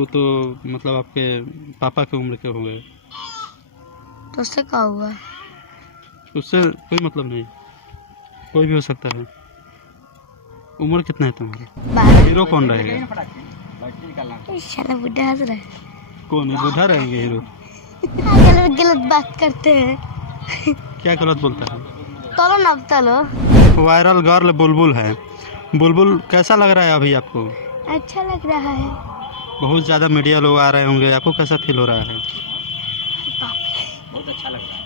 वो तो मतलब आपके पापा की उम्र के हो गए। तो उससे क्या हुआ? उससे कोई मतलब नहीं, कोई भी हो सकता है। उम्र कितना है तुम्हारा? हीरो कौन रहेगा? साला बुढ़ा हंस रहा है। कौन है बूढ़ा रहेंगे हीरो? गलत गलत बात करते हैं। क्या गलत बोलता है? चलो ना चलो। वायरल गर्ल बुलबुल है। बुलबुल कैसा लग रहा है अभी आपको? अच्छा लग रहा है। बहुत ज़्यादा मीडिया लोग आ रहे होंगे, आपको कैसा फील हो रहा है? बहुत अच्छा लग रहा है।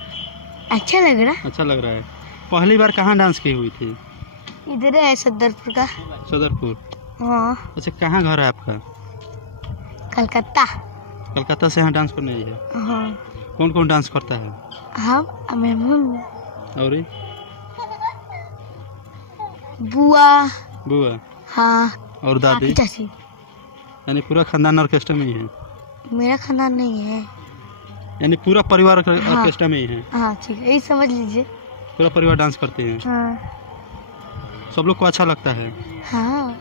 अच्छा लग रहा है। अच्छा लग रहा है। पहली बार कहाँ डांस की हुई थी? इधर है सदरपुर का। सदरपुर? हाँ। अच्छा, कहाँ घर है आपका? कलकत्ता। कलकत्ता से यहाँ डांस करने आई है? हाँ। कौन कौन डांस करता है? हम मैं और ये? बुआ। बुआ? हाँ। और दादी? चाची। यानी पूरा खानदान ऑर्केस्ट्रा में ही है? मेरा खानदान नहीं है। यानी पूरा परिवार हाँ। ऑर्केस्ट्रा में ही है? हाँ ठीक है, यही समझ लीजिए। पूरा परिवार डांस करते हैं? हाँ। सब लोग को अच्छा लगता है? हाँ।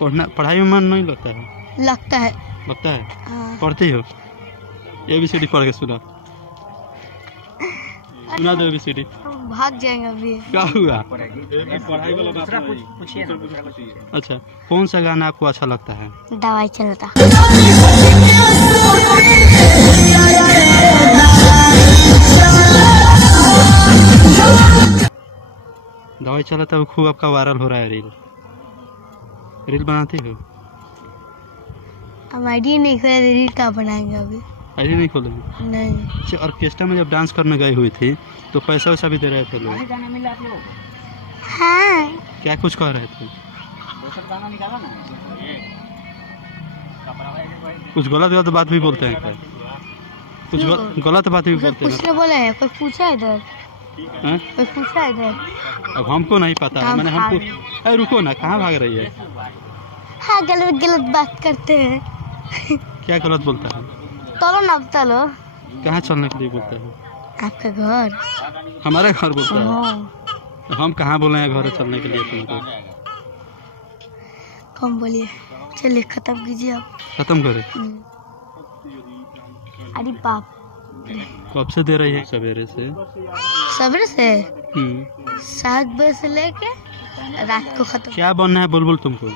पढ़ाई में मन नहीं लगता है? लगता है। लगता है? हाँ। पढ़ती हो? ABCD पढ़ के सुना दो ABCD। भाग जाएंगे अभी। क्या हुआ? अच्छा, कौन सा गाना आपको अच्छा लगता है? दवाई चलता। दवाई चला था, खूब आपका वायरल हो रहा है रील। रील बनाती हो? हम आईडी नहीं खोले, रील का बनाएंगे अभी। आईडी नहीं खोलेंगे? नहीं। अच्छा, ऑर्केस्ट्रा में जब डांस करने गई हुई थी तो पैसा वैसा भी दे रहे थे लोग? हाँ। क्या कुछ कह रहे थे? कुछ गलत बात भी बोलते हैं क्या? कुछ गलत बात भी बोलते हैं? कुछ बोले हैं? कोई पूछा इधर? कोई पूछा इधर? अब हमको नहीं पता है, मैंने हमको। अरे रुको ना, कहाँ भाग रही है? हाँ, गलत गलत बात करते हैं। क्या गलत बोलता है? चलो ना चलो। कहाँ चलने के लिए बोलता है? आपका घर। हमारे घर बोलता है? हाँ। हम कहाँ बोले हैं घर चलने के लिए तुमको? कम बोलिए, चलिए खत्म कीजिए आप। खत्म करे? अरे बाप, कब से दे रही है? सवेरे से। सवेरे से 7 बजे से लेके रात को खत्म। क्या बनना है बुलबुल तुमको?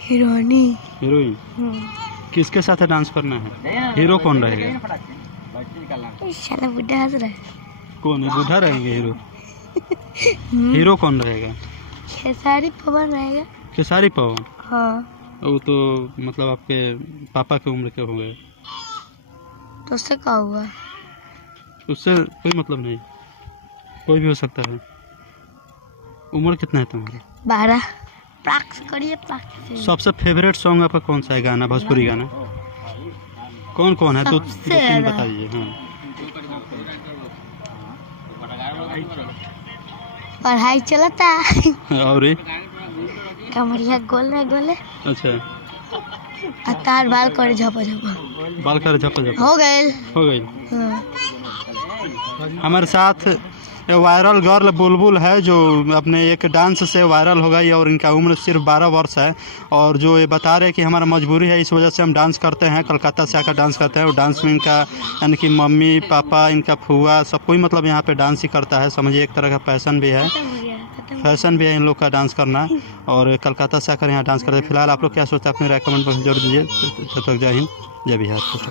हीरोइनी। हीरोइन? किसके साथ डांस करना है? हीरो कौन रहेगा? साला बुढ़ा हंस रहा है। कौन है बूढ़ा रहेंगे हीरो? हीरो कौन रहेगा? खेसारी पवन रहेगा। खेसारी पवन? हाँ। वो तो मतलब आपके पापा की उम्र के हो गए। तो उससे क्या हुआ? उससे कोई मतलब नहीं, कोई भी हो सकता है। उम्र कितना है तुम्हारा? 12। प्रैक्टिस करिए, प्रैक्टिस। सबसे फेवरेट सॉन्ग आपका कौन सा है? गाना, भोजपुरी गाना कौन कौन है? दो तीन बता दीजिए। हाँ। पढ़ाई चलता। और ये? कमरिया गोले गोले। अच्छा। अतार बाल करे झपा झपा। बाल कर झपा झपा हो गए। हो गई। हाँ। हमारे साथ वायरल गर्ल बुलबुल है, जो अपने एक डांस से वायरल हो गई और इनका उम्र सिर्फ 12 वर्ष है। और जो ये बता रहे हैं कि हमारा मजबूरी है, इस वजह से हम डांस करते हैं, कलकत्ता से आकर डांस करते हैं। और डांस में इनका यानी कि मम्मी पापा, इनका फुआ, सब कोई मतलब यहाँ पे डांस ही करता है। समझिए एक तरह का पैसन भी है, फैशन भी है इन लोग का डांस करना। और कलकत्ता से आकर यहाँ डांस करते हैं। फिलहाल आप लोग क्या सोचते हैं? अपने राय कमेंट बॉक्स में जरूर दीजिए। तब तक जय हिंद, जय बिहार।